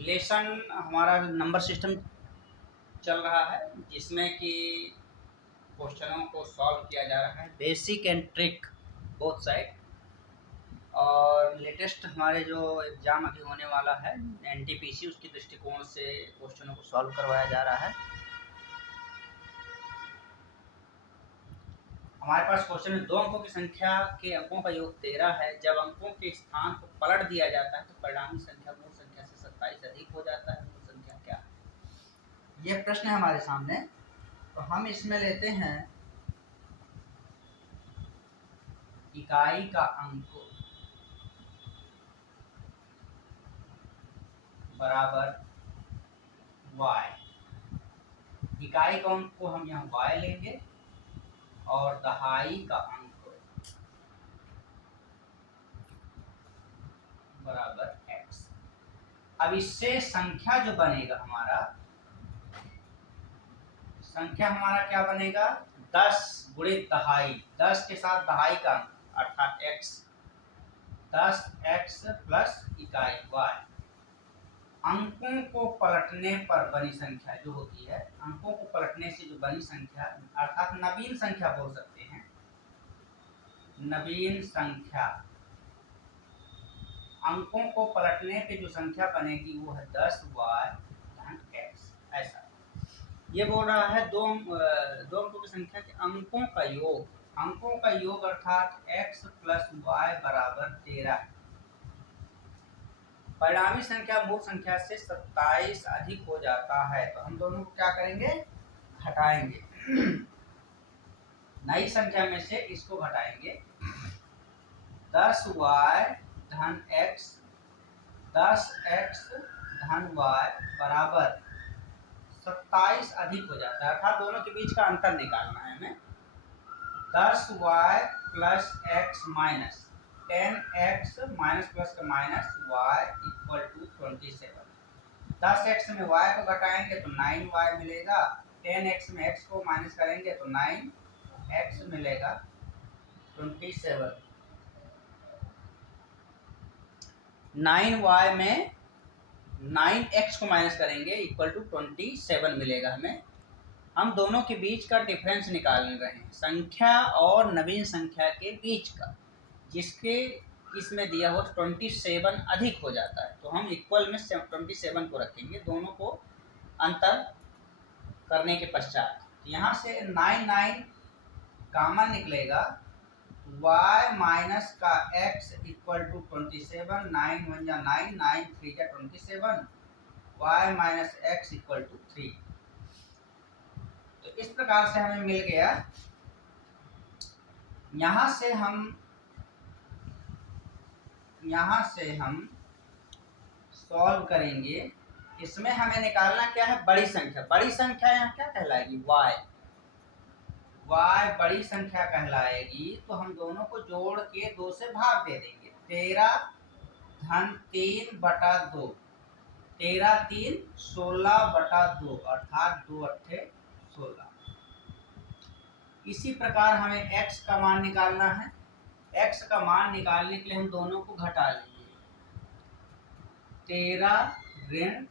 Lesson हमारा number system चल रहा है जिसमें कि क्वेश्चनों को सॉल्व किया जा रहा है, basic and trick both side. और लेटेस्ट हमारे जो एग्ज़ाम अभी होने वाला है एनटीपीसी, उसके दृष्टिकोण से क्वेश्चनों को सॉल्व करवाया जा रहा है। हमारे पास क्वेश्चन में 2 अंकों की संख्या के अंकों का योग 13 है। जब अंकों के स्थान को पलट दिया जाता है तो परिणामी संख्या मूल संख्या से 27 अधिक हो जाता है। मूल संख्या क्या है? ये प्रश्न है हमारे सामने। तो हम इसमें लेते हैं इकाई का अंक बराबर y। इकाई का अंक को हम यहाँ y लेंगे और दहाई का अंक बराबर x। अब इससे संख्या जो बनेगा हमारा क्या बनेगा? 10 गुणित दहाई, 10 के साथ दहाई का अंक अर्थात x, 10x प्लस इकाई y। अंकों को पलटने पर बनी संख्या जो होती है, अंकों को पलटने से जो बनी संख्या अर्थात नवीन संख्या बोल सकते हैं। नवीन संख्या, अंकों को पलटने पे जो संख्या बनेगी वो है 10y धन x। ऐसा ये बोल रहा है दो अंकों की संख्या के अंकों का योग, अंकों का योग अर्थात x प्लस y बराबर 13। परिणामी संख्या मूल संख्या से 27 अधिक हो जाता है। तो हम दोनों को क्या करेंगे? घटाएंगे। नई संख्या में से इसको घटाएंगे। 10y धन x, 10x धन y बराबर 27 अधिक हो जाता है, अर्थात दोनों के बीच का अंतर निकालना है हमें। 10y plus x minus 10x minus plus का minus y equal to 27। 10x में y को घटाएंगे तो 9y मिलेगा, 10x में x को माइनस करेंगे तो 9x मिलेगा 27। 9y में 9x को माइनस करेंगे इक्वल टू 27 मिलेगा हमें। हम दोनों के बीच का डिफरेंस निकाल रहे हैं, संख्या और नवीन संख्या के बीच का, जिसके इसमें दिया हो 27 अधिक हो जाता है। तो हम इक्वल में 27 को रखेंगे दोनों को अंतर करने के पश्चात। यहाँ से 9 कॉमन निकलेगा, y माइनस का x इक्वल टू 27, 9 1 जा 9, 9 3 जा 27, y minus x equal to 3। तो इस प्रकार से हमें मिल गया। यहाँ से हम सॉल्व करेंगे। इसमें हमें निकालना क्या है? बड़ी संख्या। बड़ी संख्या यहाँ क्या कहलाएगी? y बड़ी संख्या कहलाएगी। तो हम दोनों को जोड़ के 2 से भाग दे देंगे। 13 धन 3 बटा 2, 13 3 16 बटा 2 अर्थात 2 अट्ठे 16। इसी प्रकार हमें x का मान निकालना है। x का मान निकालने के लिए हम दोनों को घटा लेंगे। 13 ऋण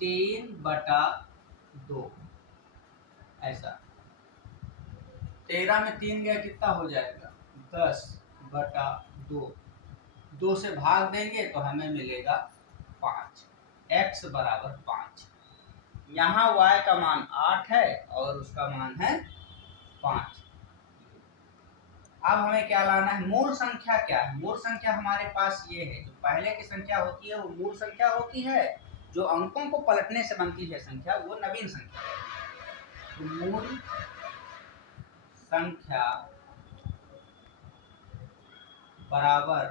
3 बटा 2, ऐसा। 13 में 3 गया कितना हो जाएगा? 10 बटा 2, 2 से भाग देंगे तो हमें मिलेगा 5, x बराबर 5। यहाँ y का मान 8 है और उसका मान है 5। अब हमें क्या लाना है? मूल संख्या क्या है? मूल संख्या हमारे पास ये है, जो पहले की संख्या होती है वो मूल संख्या होती है, जो अंकों को पलटने से बनती है संख्या वो नवीन संख्या है। तो मूल संख्या बराबर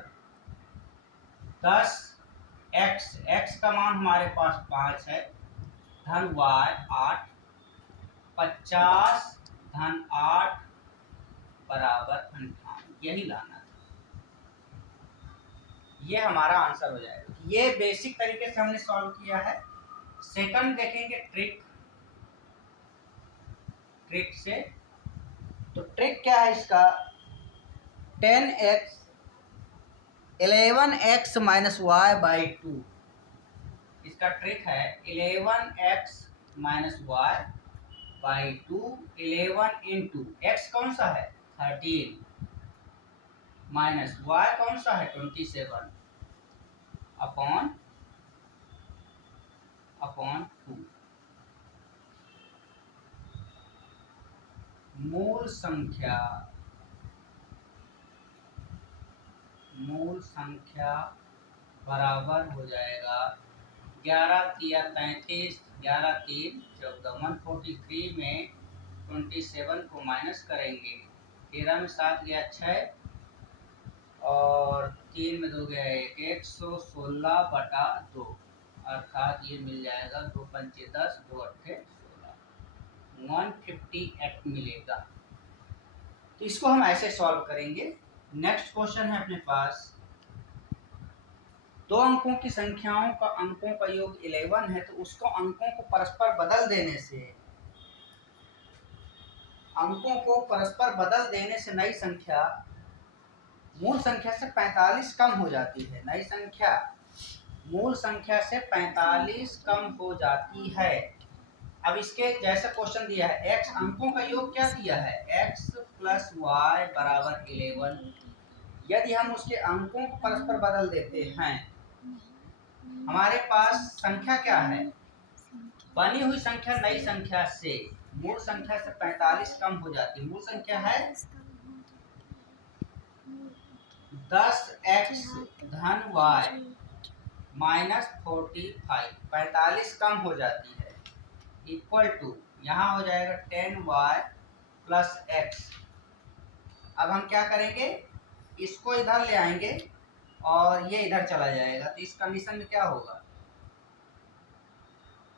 10x, x का मान हमारे पास 5 है, धन y 8, 50 धन 8 बराबर 58। यही लाना था, ये हमारा आंसर हो जाएगा। ये बेसिक तरीके से हमने सॉल्व किया है। सेकंड देखेंगे ट्रिक से। तो ट्रिक क्या है इसका? 11x माइनस y बाई 2, इसका इसका ट्रिक है 11x minus Y by 2, 11 into X कौन सा है 13 माइनस वाई कौन सा है 27 अपॉन 2। मूल संख्या बराबर हो जाएगा 11 तिया 33, 11 3 14, 143 में 27 को माइनस करेंगे, 13 में 7 गया 6 और 3 में 2 गया 1, 116/2 अर्थात ये मिल जाएगा 2 पंचे 10, 2 अट्ठे 16, 158 मिलेगा। तो इसको हम ऐसे सॉल्व करेंगे। नेक्स्ट क्वेश्चन है अपने पास, दो अंकों की संख्याओं का अंकों का योग 11 है, तो उसको अंकों को परस्पर बदल देने से नई संख्या मूल संख्या से 45 कम हो जाती है। नई संख्या मूल संख्या से 45 कम हो जाती है। अब इसके जैसा क्वेश्चन दिया है, x अंकों का योग क्या दिया है x प्लस वाई बराबर 11। यदि हम उसके अंकों को परस्पर बदल देते हैं, हमारे पास संख्या क्या है, बनी हुई संख्या नई संख्या से मूल संख्या से 45 कम हो जाती है। मूल संख्या है 10x धन y माइनस 45, 45 कम हो जाती है, इक्वल टू यहाँ हो जाएगा 10y प्लस x। अब हम क्या करेंगे, इसको इधर ले आएंगे और ये इधर चला जाएगा, तो इस कंडीशन में क्या होगा,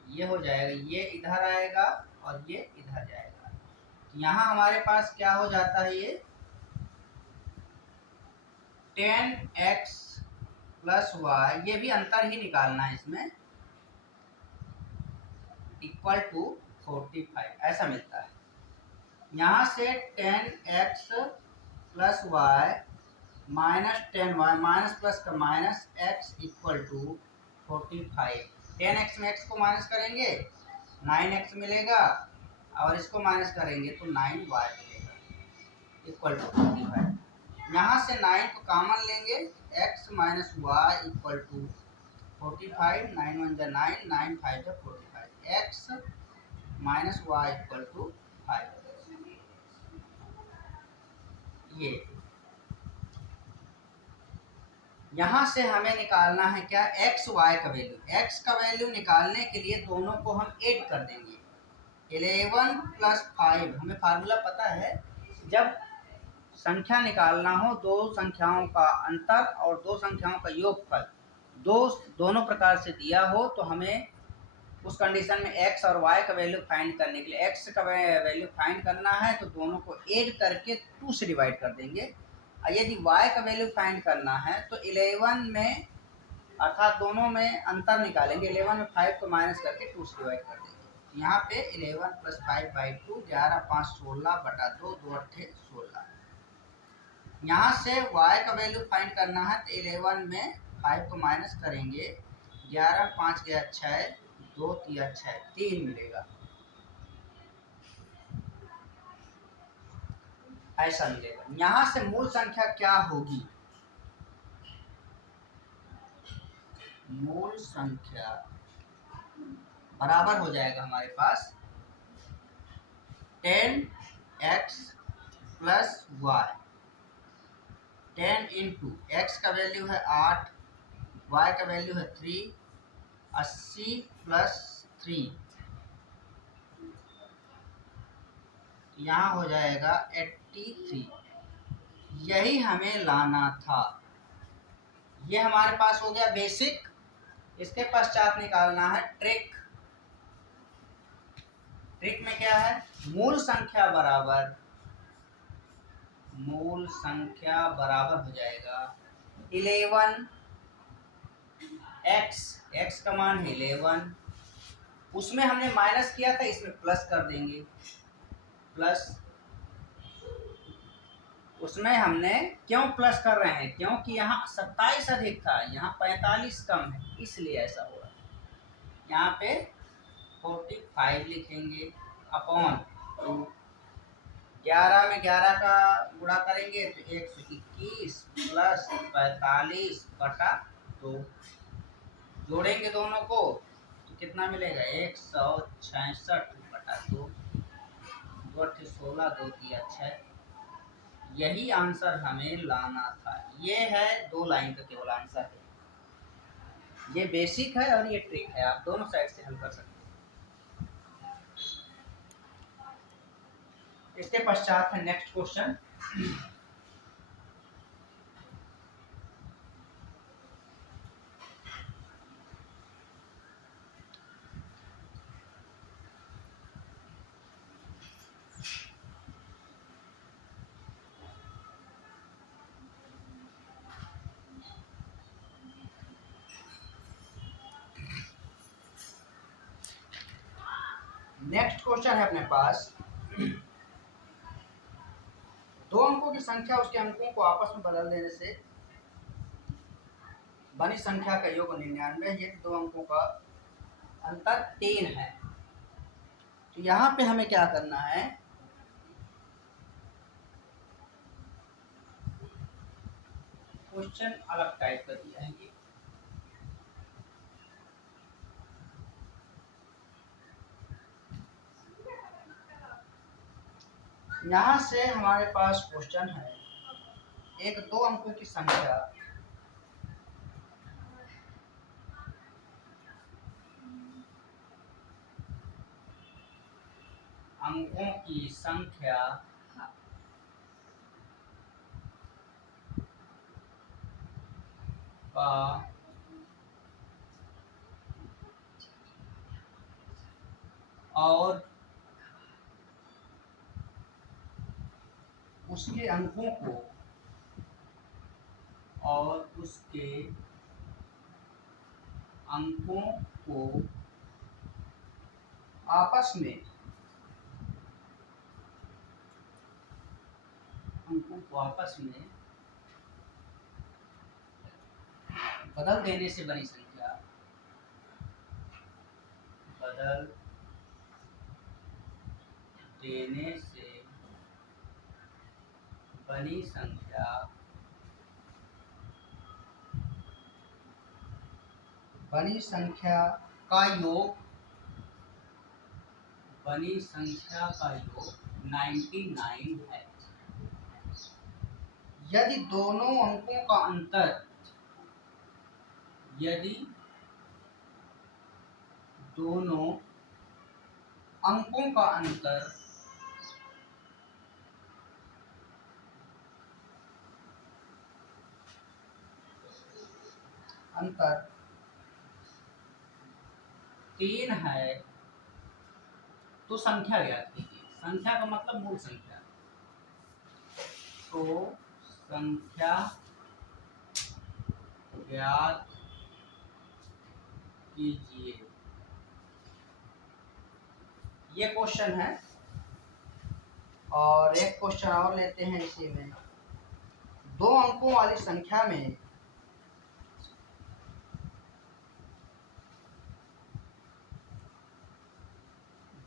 ये हो जाएगा, ये इधर आएगा और ये इधर जाएगा। यहाँ हमारे पास क्या हो जाता है, ये 10x प्लस वाई, ये भी अंतर ही निकालना है इसमें, इक्वल टू 45 ऐसा मिलता है। यहाँ से 10x plus Y minus 10y minus plus का minus x equal to 45। 10x में x को माइनस करेंगे 9x मिलेगा और इसको माइनस करेंगे तो 9y मिलेगा इक्वल टू 45। यहाँ से 9 को कॉमन लेंगे, x minus Y equal to 45, 9 1 जा 9, 9 5 जा 45, x minus Y equal to 5। ये यहाँ से हमें निकालना है क्या, x y का वैल्यू। x का वैल्यू निकालने के लिए दोनों को हम ऐड कर देंगे, 11 प्लस 5। हमें फार्मूला पता है, जब संख्या निकालना हो, दो संख्याओं का अंतर और दो संख्याओं का योगफल दोनों प्रकार से दिया हो, तो हमें उस कंडीशन में x और y का वैल्यू फाइंड करने के लिए, x का वैल्यू फाइंड करना है तो दोनों को ऐड करके 2 से डिवाइड कर देंगे। यदि y का वैल्यू फाइंड करना है तो 11 में अर्थात दोनों में अंतर निकालेंगे, 11 में 5 को माइनस करके 2 से डिवाइड कर देंगे। यहाँ पे 11 प्लस 5/2, 11 5 16/2, 2 अट्ठे 16। यहाँ से y का वैल्यू फाइंड करना है तो 11 में 5 को माइनस करेंगे, 11 5 गया 6, 2 तिया 6, 3 मिलेगा, ऐसा मिलेगा। यहाँ से मूल संख्या क्या होगी, मूल संख्या बराबर हो जाएगा हमारे पास 10x plus Y, 10 into X का वैल्यू है 8, y का वैल्यू है 3, 80 प्लस 3, यहाँ हो जाएगा 83। यही हमें लाना था। ये हमारे पास हो गया बेसिक। इसके पश्चात निकालना है ट्रिक। ट्रिक में क्या है, मूल संख्या बराबर हो जाएगा 11 x का मान है 11, उसमें हमने माइनस किया था, इसमें प्लस कर देंगे, प्लस उसमें हमने क्यों प्लस कर रहे हैं, क्योंकि यहाँ 27 अधिक था, यहाँ 45 कम है, इसलिए ऐसा हो रहा है। यहाँ पे 45 लिखेंगे अपॉन 11 में 11 का गुणा करेंगे तो 121 प्लस 45 बटा 2, जोड़ेंगे दोनों को तो कितना मिलेगा 166 बटा 2, 16 2 दिया 6। यही आंसर हमें लाना था। ये है 2 लाइन का केवल आंसर है। ये बेसिक है और ये ट्रिक है, आप दोनों साइड से हल कर सकते हैं। इसके पश्चात है नेक्स्ट क्वेश्चन। नेक्स्ट क्वेश्चन है अपने पास, दो अंकों की संख्या उसके अंकों को आपस में बदल देने से बनी संख्या का योग 99 है। ये 2 अंकों का अंतर 3 है। तो यहाँ पे हमें क्या करना है, क्वेश्चन अलग टाइप कर दिया है। यहाँ से हमारे पास क्वेश्चन है, एक 2 अंकों की संख्या अंकों की संख्या का और उसके अंकों को आपस में बदल देने से बनी संख्या, बदल देने से बनी संख्या का योग 99 है। यदि दोनों अंकों का अंतर अंतर 3 है तो संख्या ज्ञात कीजिए। संख्या का मतलब मूल संख्या, तो संख्या ज्ञात कीजिए। ये क्वेश्चन है। और एक क्वेश्चन और लेते हैं इसी में, 2 अंकों वाली संख्या में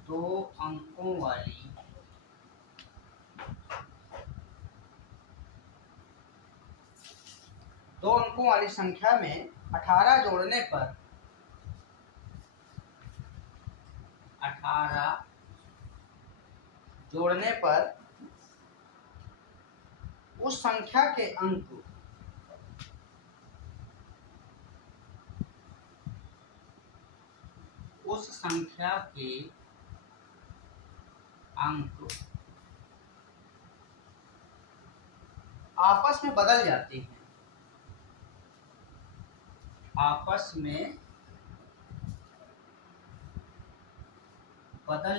2 अंकों वाली संख्या में 18 जोड़ने पर उस संख्या के अंक आपस में बदल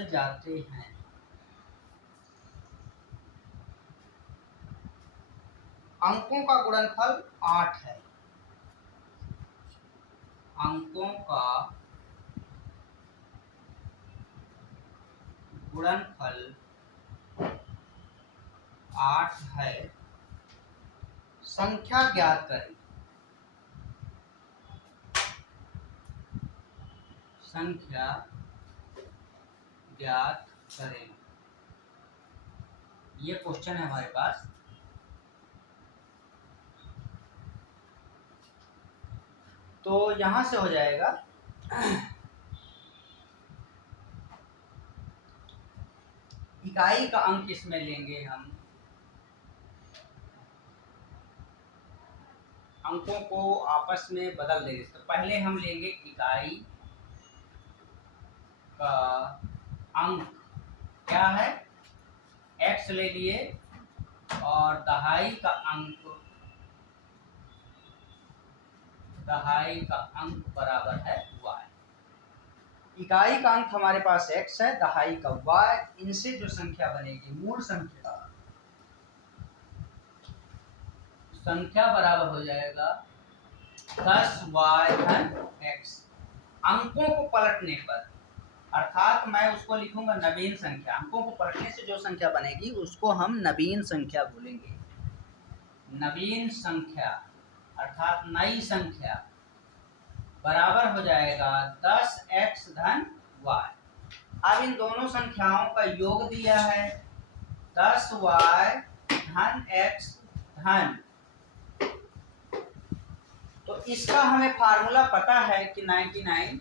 जाते हैं। अंकों का गुणनफल 8 है। अंकों का गुणनफल 8 है। संख्या ज्ञात करें। संख्या ज्ञात करें। ये क्वेश्चन है हमारे पास। तो यहां से हो जाएगा इकाई का अंक इसमें लेंगे हम, अंकों को आपस में बदल देंगे। तो पहले हम लेंगे इकाई का अंक, क्या है, x ले लिए, और दहाई का अंक बराबर है y। इकाई का अंक हमारे पास x है, दहाई का y। इनसे जो संख्या बनेगी, मूल संख्या बराबर हो जाएगा 10y धन x। अंकों को पलटने पर, अर्थात मैं उसको लिखूंगा नवीन संख्या। अंकों को पलटने से जो संख्या बनेगी उसको हम नवीन संख्या बोलेंगे। नवीन संख्या अर्थात नई संख्या बराबर हो जाएगा 10x धन y। अब इन दोनों संख्याओं का योग दिया है 10y धन x धन, तो इसका हमें फार्मूला पता है कि 99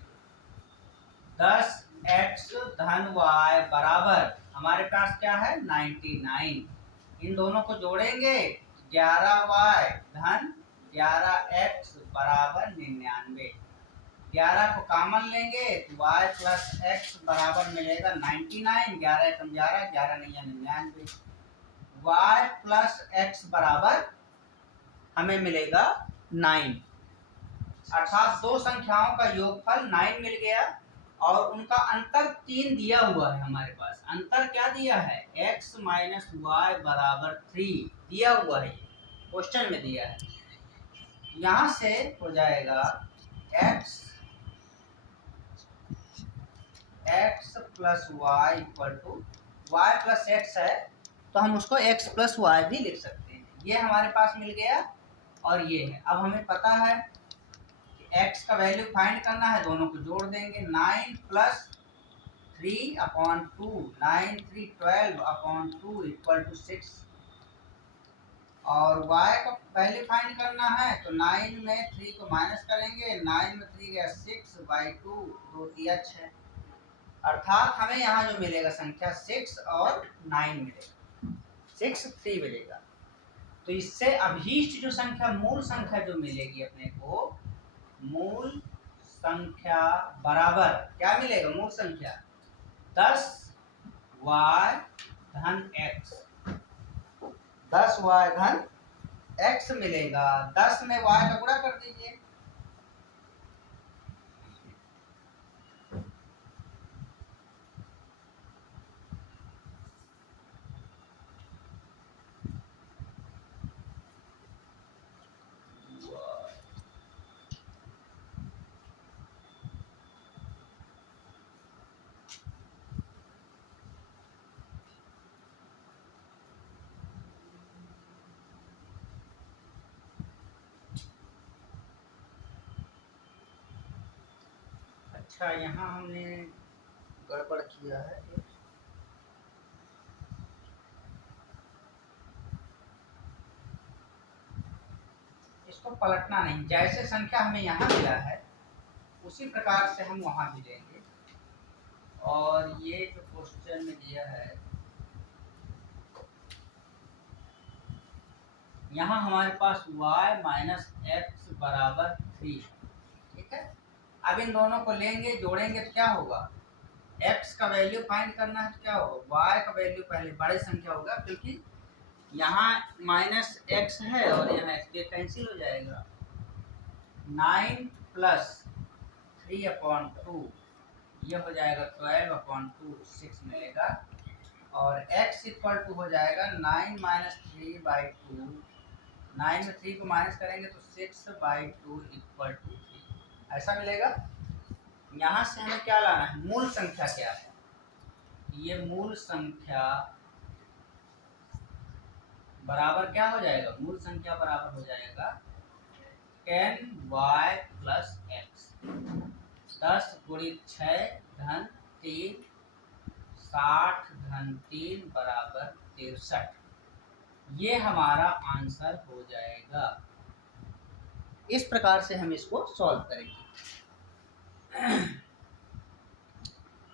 10x धन y बराबर हमारे पास क्या है 99। इन दोनों को जोड़ेंगे 11y धन 11x बराबर 99। 11 को कॉमन लेंगे तो y प्लस x बराबर मिलेगा 99। 11 एकम 11, 11 नहीं 99। y प्लस x बराबर हमें मिलेगा 9, अर्थात दो संख्याओं का योगफल 9 मिल गया। और उनका अंतर 3 दिया हुआ है हमारे पास। अंतर क्या दिया है, x माइनस वाई बराबर 3 दिया हुआ है, क्वेश्चन में दिया है। यहां से हो जाएगा x plus Y equal to, Y plus X है तो हम उसको x प्लस वाई भी लिख सकते हैं। ये हमारे पास मिल गया और ये है। अब हमें पता है x का वैल्यू फाइंड करना है, दोनों को जोड़ देंगे 9 प्लस 3/2, 9 3 12/2 इक्वल टू 6। और y का वैल्यू फाइंड करना है तो 9 में 3 को माइनस करेंगे, 9 में 3 गया 6/2, 2 दिया 6। अर्थात हमें यहाँ जो मिलेगा संख्या 6 और 9 मिलेगा, 6 3 मिलेगा। तो इससे अभीष्ट जो संख्या, मूल संख्या जो मिलेगी अपने को, मूल संख्या बराबर क्या मिलेगा, मूल संख्या 10y धन x, 10y धन x मिलेगा। 10 में y का गुणा कर दीजिए, अच्छा यहाँ हमने गड़बड़ किया है। इसको पलटना नहीं, जैसे संख्या हमें यहाँ मिला है उसी प्रकार से हम वहाँ भी लेंगे। और ये जो क्वेश्चन में दिया है, यहाँ हमारे पास y माइनस एक्स बराबर 3, ठीक है। अब इन दोनों को लेंगे, जोड़ेंगे तो क्या होगा, x का वैल्यू फाइंड करना है तो क्या होगा, y का वैल्यू पहले बड़ी संख्या होगा, क्योंकि यहाँ माइनस x है और यहाँ x के कैंसिल हो जाएगा। 9 प्लस 3/2 ये हो जाएगा 12/2, 6 मिलेगा। और x इक्वल टू हो जाएगा 9 माइनस 3/2, 9 में 3 को माइनस करेंगे तो 6/2 इक्वल टू 3, ऐसा मिलेगा। यहाँ से हमें क्या लाना है, मूल संख्या क्या है, ये मूल संख्या बराबर क्या हो जाएगा, मूल संख्या बराबर हो जाएगा 10y प्लस x, 10 गुणित 6 धन 3 60 धन 3 बराबर 63। ये हमारा आंसर हो जाएगा। इस प्रकार से हम इसको सॉल्व करेंगे।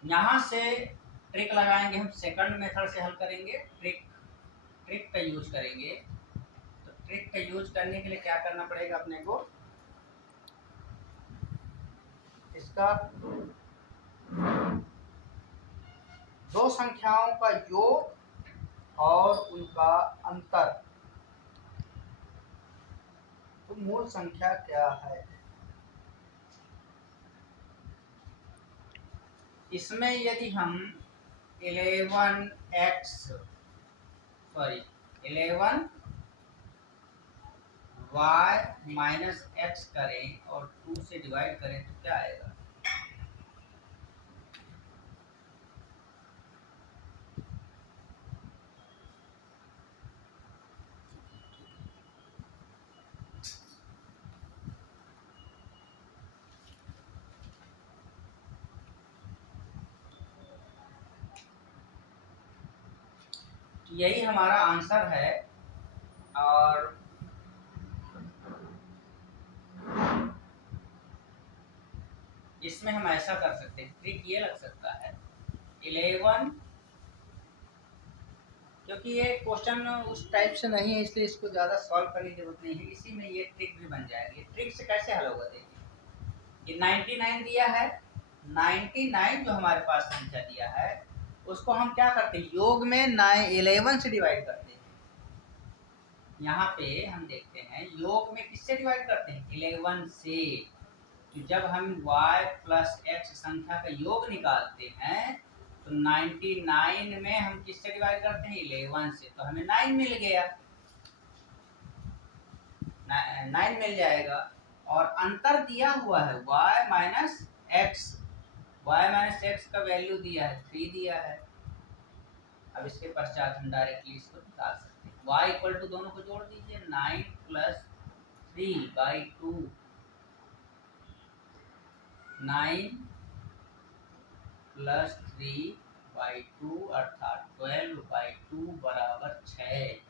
यहाँ से ट्रिक लगाएंगे, हम सेकंड मेथड से हल करेंगे। ट्रिक का यूज करेंगे। तो ट्रिक का यूज करने के लिए क्या करना पड़ेगा अपने को, इसका दो संख्याओं का योग और उनका अंतर, तो मूल संख्या क्या है। इसमें यदि हम 11y माइनस एक्स करें और 2 से डिवाइड करें तो क्या आएगा। यही हमारा आंसर है। और इसमें हम ऐसा कर सकते हैं, ट्रिक ये लग सकता है 11, क्योंकि ये क्वेश्चन उस टाइप से नहीं है इसलिए इसको ज़्यादा सॉल्व करने की जरूरत नहीं है, इसी में ये ट्रिक भी बन जाएगी। ट्रिक से कैसे हल होगा देखिए, ये 99 दिया है, 99 जो हमारे पास संख्या दिया है उसको हम क्या करते हैं, योग में 11 से डिवाइड करते हैं। यहाँ पे हम देखते हैं योग में किससे डिवाइड करते हैं, 11 से। तो जब हम y प्लस x संख्या का योग निकालते हैं तो 99 में हम किससे डिवाइड करते हैं, 11 से, तो हमें 9 मिल गया, 9 मिल जाएगा। और अंतर दिया हुआ है y माइनस एक्स का वैल्यू दिया है 3 दिया है। अब इसके पश्चात हम डायरेक्टली इसको निकाल सकते हैं। y इक्वल टू दोनों को जोड़ दीजिए, 9 प्लस 3/2, 9 प्लस 3/2 अर्थात 12/2 बराबर 6।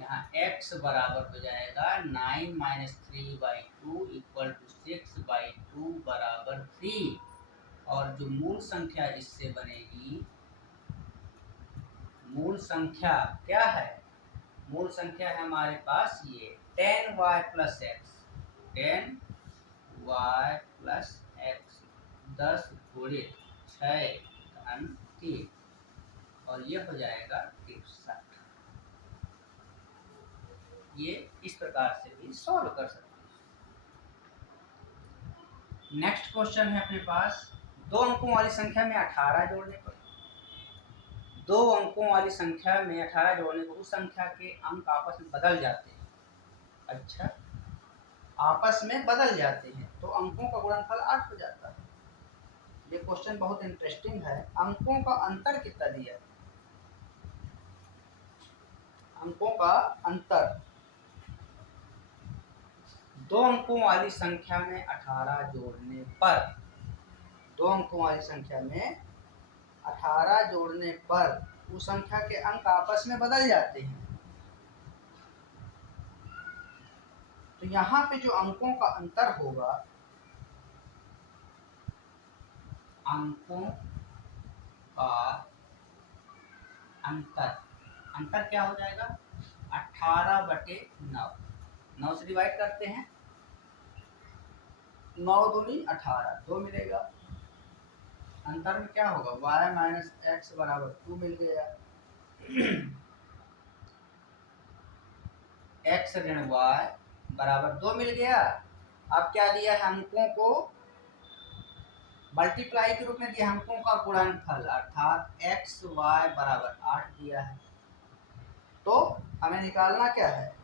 यहाँ x बराबर हो जाएगा 9 माइनस 3/2 इक्वल टू 6/2 बराबर 3। और जो मूल संख्या इससे बनेगी, मूल संख्या क्या है, मूल संख्या है हमारे पास ये 10y plus x, 10y plus x 10 गुणित 6 धन 3, और ये हो जाएगा 63। ये इस प्रकार से भी सॉल्व कर सकते हैं। नेक्स्ट क्वेश्चन है अपने पास, दो अंकों वाली संख्या में 18 जोड़ने पर, दो अंकों वाली संख्या में 18 जोड़ने पर उस संख्या के अंक आपस में बदल जाते हैं। अच्छा, आपस में बदल जाते हैं तो अंकों का गुणनफल 8 हो जाता है। ये क्वेश्चन बहुत इंटरेस्टिंग है। अंकों का अंतर कितना दिया है, अंकों का अंतर, दो अंकों वाली संख्या में 18 जोड़ने पर, दो अंकों वाली संख्या में 18 जोड़ने पर उस संख्या के अंक आपस में बदल जाते हैं। तो यहाँ पे जो अंकों का अंतर होगा, अंकों का अंतर, अंतर क्या हो जाएगा, 18/9, 9 से डिवाइड करते हैं, 9 दूनी 18, 2 मिलेगा। अंतर में क्या होगा, y माइनस एक्स बराबर 2 मिल गया, x ऋण y बराबर 2 मिल गया। अब क्या दिया है, अंकों को मल्टीप्लाई के रूप में दिया, अंकों का गुणनफल अर्थात x y बराबर 8 दिया है। तो हमें निकालना क्या है,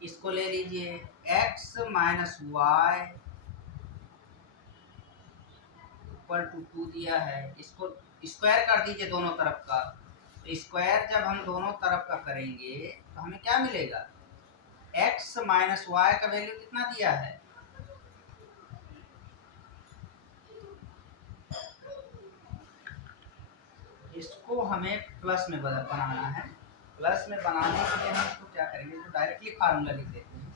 इसको ले लीजिए, x minus Y equal to 2 दिया है, इसको स्क्वायर कर दीजिए दोनों तरफ का। तो स्क्वायर जब हम दोनों तरफ का करेंगे तो हमें क्या मिलेगा, x माइनस वाई का वैल्यू कितना दिया है, इसको हमें प्लस में बनाना है। प्लस में बनाने के लिए हम इसको क्या करेंगे, तो डायरेक्टली फार्मूला लिख देते हैं।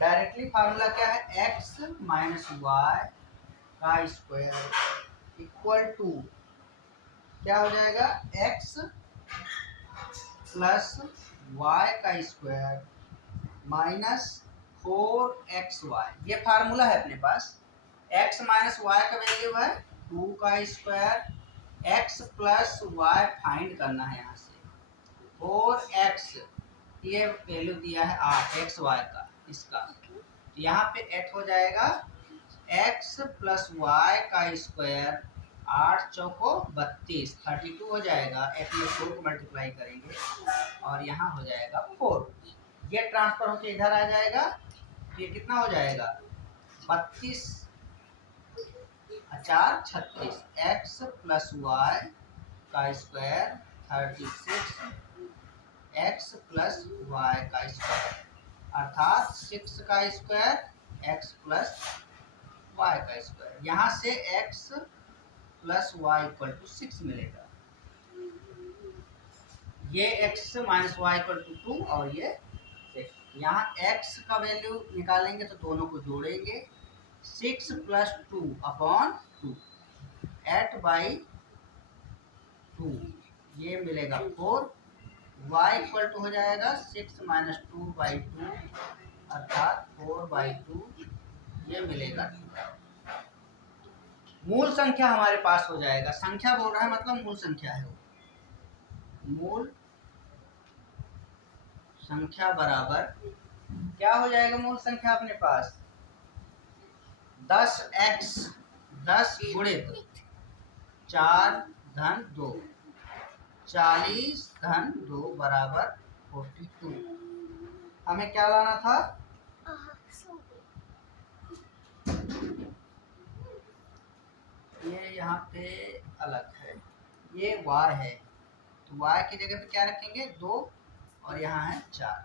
डायरेक्टली फार्मूला क्या है, x माइनस वाई का स्क्वायर इक्वल टू क्या हो जाएगा, x प्लस वाई का स्क्वायर माइनस 4xy। ये फार्मूला है अपने पास। x माइनस वाई का वैल्यू है 2 का square, x plus Y find करना है यहाँ से। 4x ये वैल्यू दिया है 8 एक्स वाई का, इसका यहाँ पे 8 हो जाएगा x प्लस वाई का स्क्वायर, 8 चौको 32, 32 हो जाएगा। 8 में 4 को मल्टीप्लाई करेंगे और यहाँ हो जाएगा 4। ये ट्रांसफर होके इधर आ जाएगा, ये कितना हो जाएगा 32 4 36, x प्लस वाई का स्क्वायर 36 x प्लस वाई का स्क्वायर, अर्थात 6 का स्क्वायर x प्लस वाई का स्क्वायर। यहाँ से x plus Y equal to 6 मिलेगा। ये x minus Y equal to 2 और ये 6। यहाँ x का वैल्यू निकालेंगे तो दोनों को जोड़ेंगे, 6 प्लस 2 अपॉन 2, 8 बाई 2 ये मिलेगा 4। y इक्वल टू हो जाएगा 6 माइनस 2 बाई 2 अर्थात 4 बाई 2, ये मिलेगा 2। मूल संख्या हमारे पास हो जाएगा। संख्या बोल रहा है मतलब मूल संख्या है वो। मूल संख्या बराबर क्या हो जाएगा, मूल संख्या अपने पास 10x 10 गुणित 4 धन 2, 40 धन 2 बराबर 42। हमें क्या लाना था, ये यहाँ पे अलग है, ये y है तो y की जगह पे क्या रखेंगे 2 और यहाँ है 4।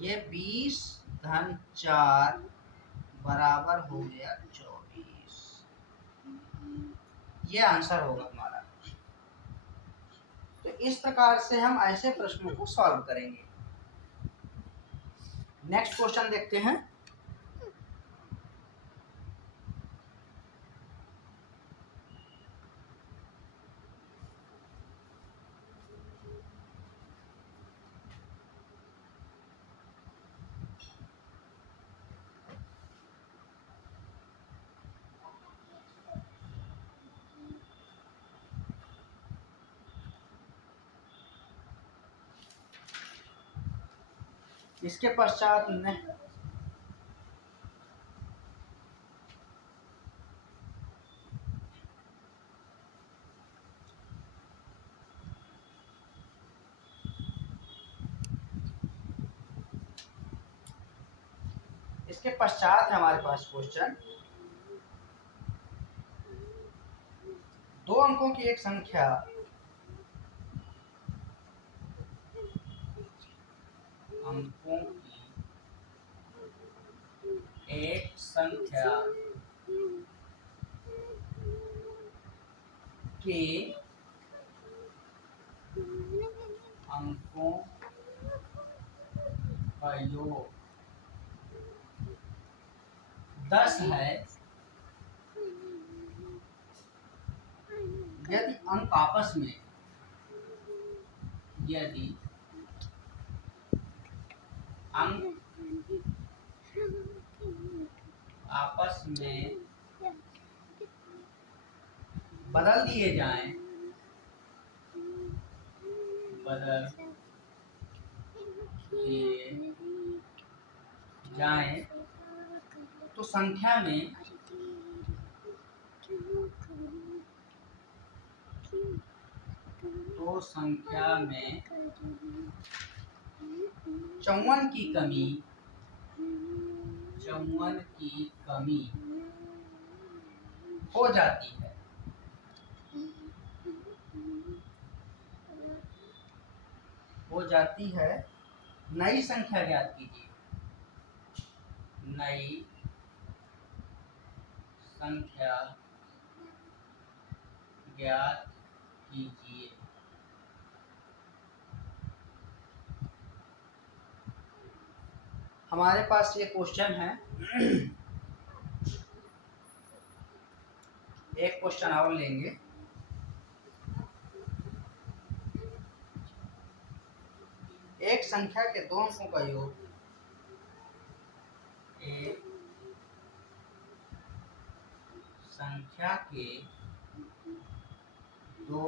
ये 20 धन 4 बराबर हो गया 24। ये आंसर होगा हमारा। तो इस प्रकार से हम ऐसे प्रश्नों को सॉल्व करेंगे। नेक्स्ट क्वेश्चन देखते हैं। इसके पश्चात है हमारे पास क्वेश्चन, 2 अंकों की एक संख्या के अंकों का योग 10 है यदि अंक आपस में बदल दिए जाएं तो संख्या में चौवन की कमी हो जाती है। नई संख्या ज्ञात कीजिए। नई संख्या ज्ञात कीजिए। हमारे पास ये क्वेश्चन है। एक क्वेश्चन और लेंगे। एक संख्या के दो अंकों का योग, एक संख्या के दो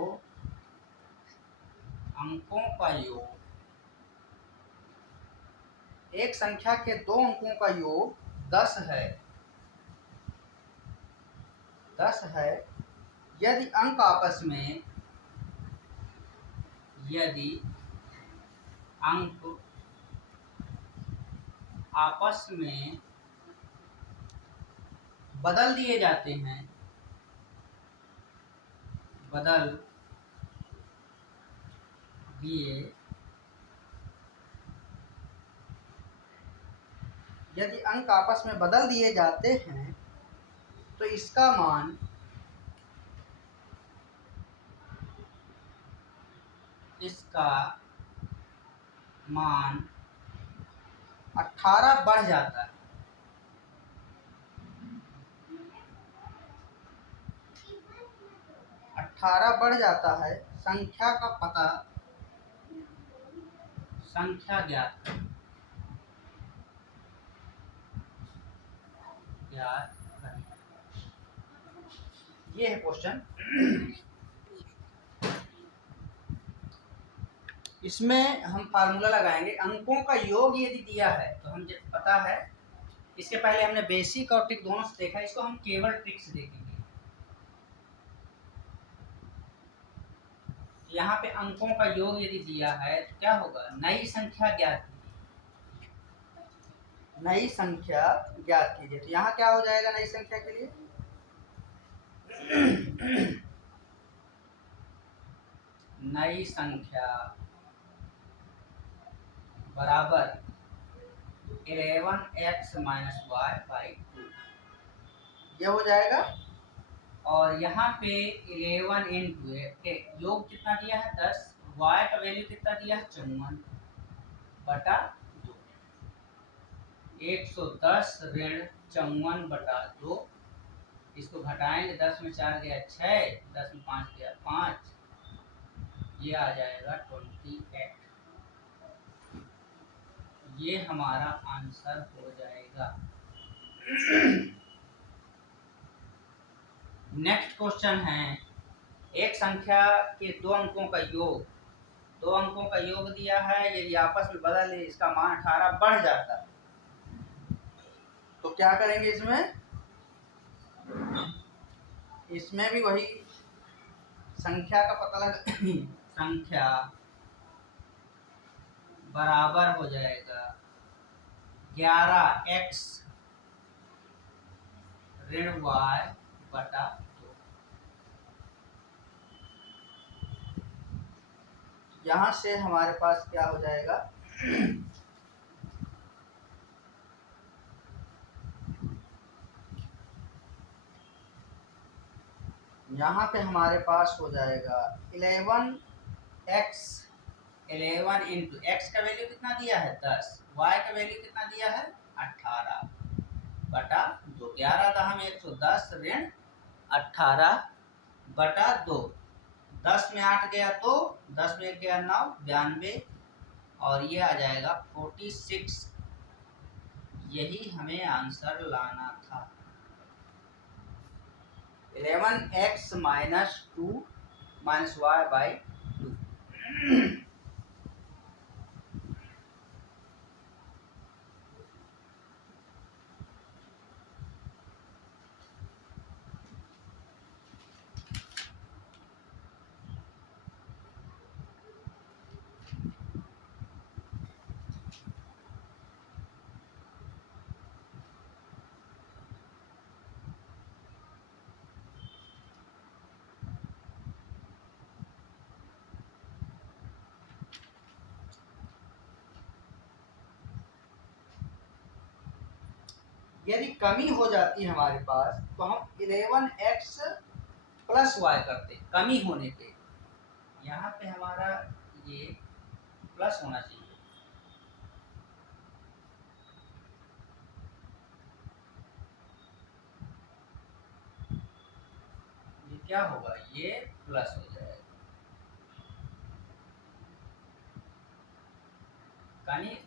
अंकों का योग, एक संख्या के दो अंकों का योग 10 है। 10 है यदि अंक आपस में, यदि अंक आपस में बदल दिए जाते हैं, बदल दिए, यदि अंक आपस में बदल दिए जाते हैं तो इसका मान 18 बढ़ जाता है। 18 बढ़ जाता है। संख्या का पता, संख्या ज्ञात करें। ये है क्वेश्चन। इसमें हम फार्मूला लगाएंगे। अंकों का योग यदि दिया है तो हम पता है, इसके पहले हमने बेसिक और ट्रिक दोनों से देखा, इसको हम केवल ट्रिक से देखेंगे। यहाँ पे अंकों का योग यदि दिया है तो क्या होगा, नई संख्या ज्ञात कीजिए। नई संख्या ज्ञात कीजिए। तो यहाँ क्या हो जाएगा नई संख्या के लिए, नई संख्या बराबर 11x - y/2 ये हो जाएगा। और यहाँ पे 11 इंटू योग कितना दिया है 10, y का वैल्यू कितना दिया है 54/2, 110 ऋण 54/2। इसको घटाएंगे, 10 में 4 गया 6, 10 में 5 गया 5, ये आ जाएगा 28। ये हमारा आंसर हो जाएगा। नेक्स्ट क्वेश्चन है, एक संख्या के दो अंकों का योग, दो अंकों का योग दिया है, यदि आपस में बदल इसका मान 18 बढ़ जाता है तो क्या करेंगे इसमें, इसमें भी वही संख्या का पता लगा। संख्या बराबर हो जाएगा 11x ऋण y/2। यहाँ से हमारे पास क्या हो जाएगा, यहाँ पे हमारे पास हो जाएगा 11x, 11 इंटू एक्स का वैल्यू कितना दिया है 10, y का वैल्यू कितना दिया है 18/2, 11 में 110 ऋण 18/2, 10 में 8 गया तो 10 में 1 गया 9, 92, और ये आ जाएगा 46। यही हमें आंसर लाना था। 11x - 2 - y/2। यदि कमी हो जाती है हमारे पास तो हम 11x प्लस वाई करते, कमी होने पे यहाँ पे हमारा ये प्लस होना चाहिए। ये क्या होगा, ये प्लस हो जाएगा।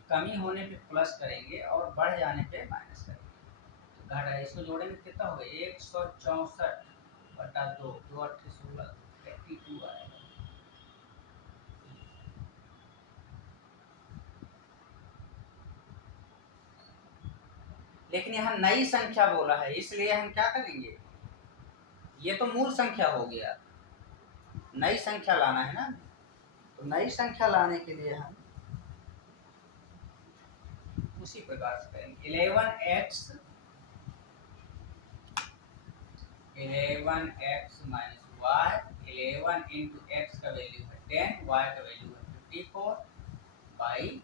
कमी होने पे प्लस करेंगे और बढ़ जाने पे माइनस करेंगे। तो घटा, इसको जोड़ेंगे कितना होगा, 164/2, 2 8 16, 82 आएगा। लेकिन यहाँ नई संख्या बोला है, इसलिए हम क्या करेंगे, ये तो मूल संख्या हो गया, नई संख्या लाना है ना। तो नई संख्या लाने के लिए हम उसी प्रकार से करेंगे। 11x minus Y, 11 into X का वैल्यू है 10, वाई का वैल्यू है 54 बाई,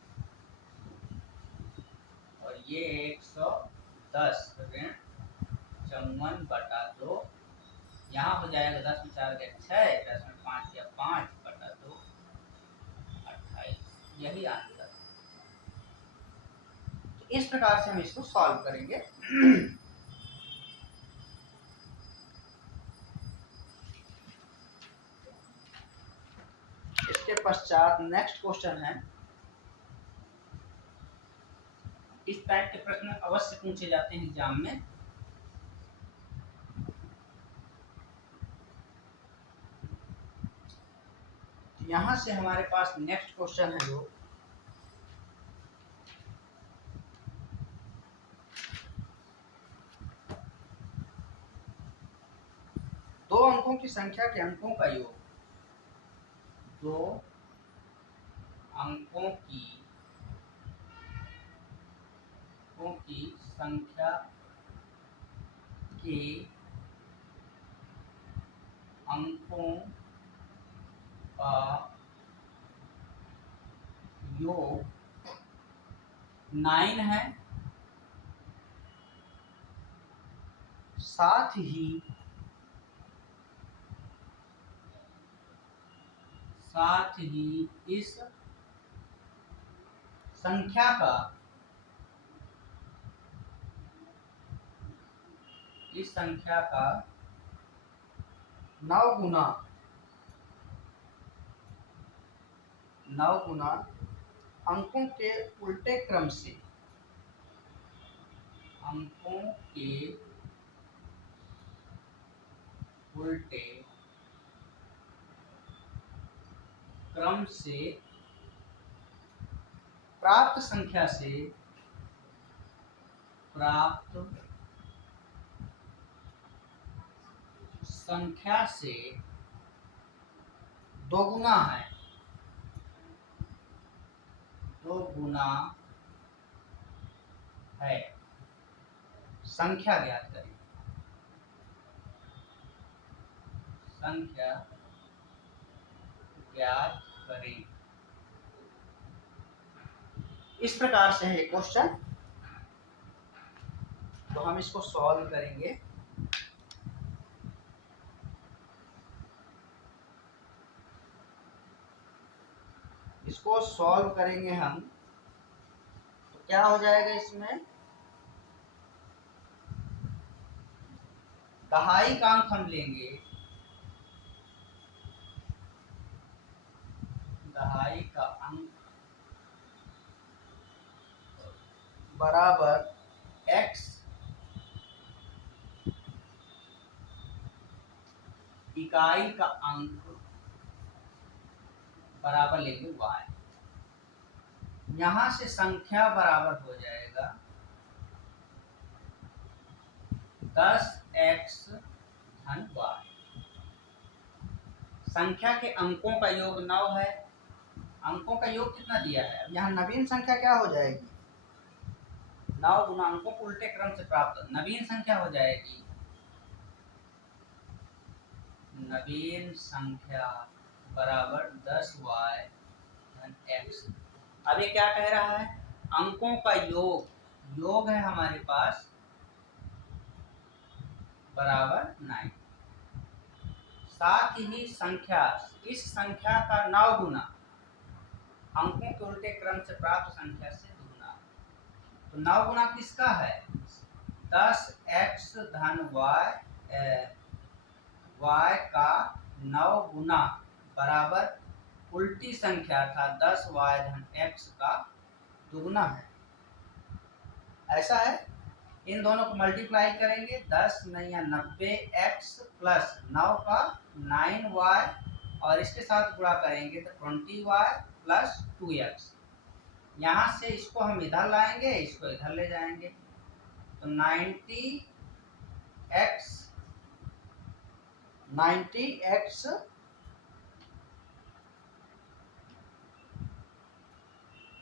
और ये 110 ऋण 54/2, यहाँ हो जाएगा 10 में 4 गया 6, 10 में 5 गया 5/2, 28। यही आंसर। तो इस प्रकार से हम इसको सॉल्व करेंगे। इसके पश्चात नेक्स्ट क्वेश्चन है, इस टाइप के प्रश्न अवश्य पूछे जाते हैं एग्जाम में। यहां से हमारे पास नेक्स्ट क्वेश्चन है जो दो अंकों की संख्या के अंकों का योग, दो अंकों की संख्या के अंकों का योग 9 है, साथ ही इस संख्या का 9 गुना अंकों के उल्टे क्रम से, अंकों के उल्टे क्रम से प्राप्त संख्या से दोगुना है, दोगुना है। संख्या ज्ञात करें, संख्या ज्ञात करें। इस प्रकार से है क्वेश्चन। तो हम इसको सॉल्व करेंगे। इसको सॉल्व करेंगे हम, तो क्या हो जाएगा, इसमें दहाई का अंक हम लेंगे, दहाई का अंक बराबर x, इकाई का अंक बराबर लेंगे y। यहां से संख्या बराबर हो जाएगा 10x धन y। संख्या के अंकों का योग 9 है, अंकों का योग कितना दिया है, अब यहाँ नवीन संख्या क्या हो जाएगी, 9 गुना अंकों को उल्टे क्रम से प्राप्त, नवीन संख्या हो जाएगी, नवीन संख्या बराबर 10y धन x। अब ये क्या कह रहा है, अंकों का योग है हमारे पास बराबर 9। साथ ही संख्या, इस संख्या का 9 गुना अंकों के उल्टे क्रम से प्राप्त संख्या से दुगुना। तो 9 गुना किसका है? 10x धन y का 9 गुना बराबर उल्टी संख्या था 10y धन x का दुगुना है। ऐसा है, इन दोनों को मल्टीप्लाई करेंगे, 10 नहीं या 90x प्लस 9 का 9y और इसके साथ गुणा करेंगे तो 20y प्लस 2x। यहाँ से इसको हम इधर लाएंगे, इसको इधर ले जाएंगे, तो 90x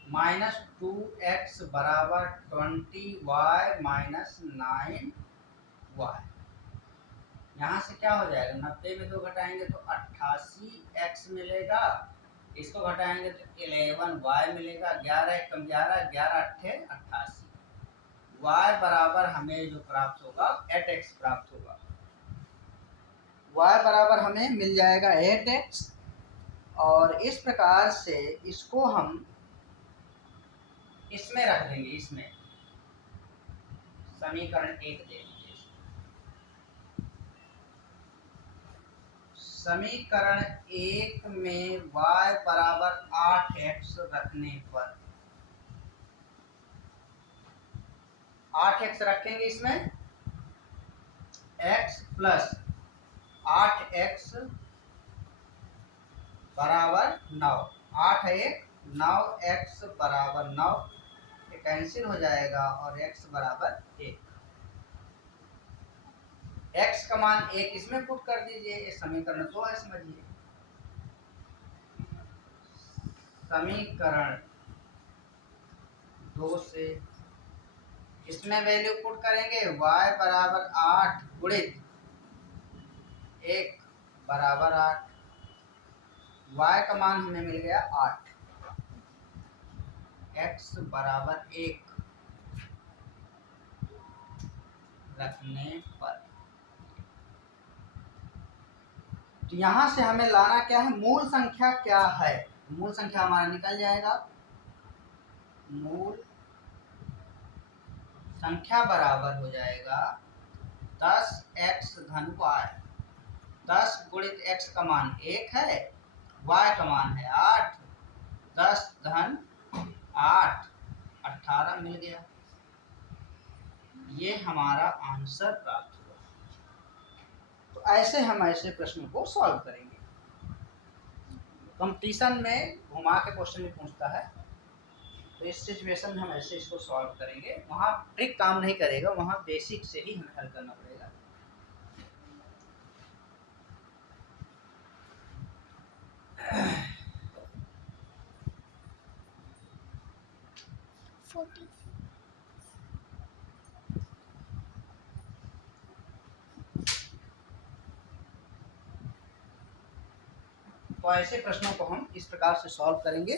माइनस 2x बराबर 20y माइनस 9y। यहाँ से क्या हो जाएगा, 90 में 2 घटाएंगे तो 88x मिलेगा, इसको घटाएंगे तो 11y मिलेगा, 11 कम 11, 11 अट्ठे 88। y बराबर हमें जो प्राप्त होगा 8x प्राप्त होगा। y बराबर हमें मिल जाएगा 8x, और इस प्रकार से इसको हम इसमें रख देंगे, इसमें समीकरण 1 दे दीजिए। समीकरण 1 में y बराबर 8x रखने पर 8x रखेंगे, इसमें x प्लस 8x बराबर 9, 8 1 9x बराबर 9, ये कैंसिल हो जाएगा और x बराबर 1। x का मान 1 इसमें पुट कर दीजिए, ये समीकरण 2 है, समझिए। समीकरण 2 से इसमें वैल्यू पुट करेंगे, y बराबर 8 गुणित 1 बराबर 8, y का मान हमें मिल गया 8, x बराबर 1 रखने पर। तो यहाँ से हमें लाना क्या है, मूल संख्या क्या है। मूल संख्या हमारा निकल जाएगा, मूल संख्या बराबर हो जाएगा 10x धन y। 10 गुणित x का मान 1 है, y का मान है 8, 10 धन 8 18 मिल गया। ये हमारा आंसर प्राप्त हुआ। तो ऐसे हम ऐसे प्रश्नों को सॉल्व करेंगे। कंपटीशन में घुमा के क्वेश्चन भी पूछता है, तो इस सिचुएशन में हम ऐसे इसको सॉल्व करेंगे। वहाँ ट्रिक काम नहीं करेगा, वहाँ बेसिक से ही हमें हल करना पड़ेगा। तो ऐसे प्रश्नों को हम इस प्रकार से सॉल्व करेंगे।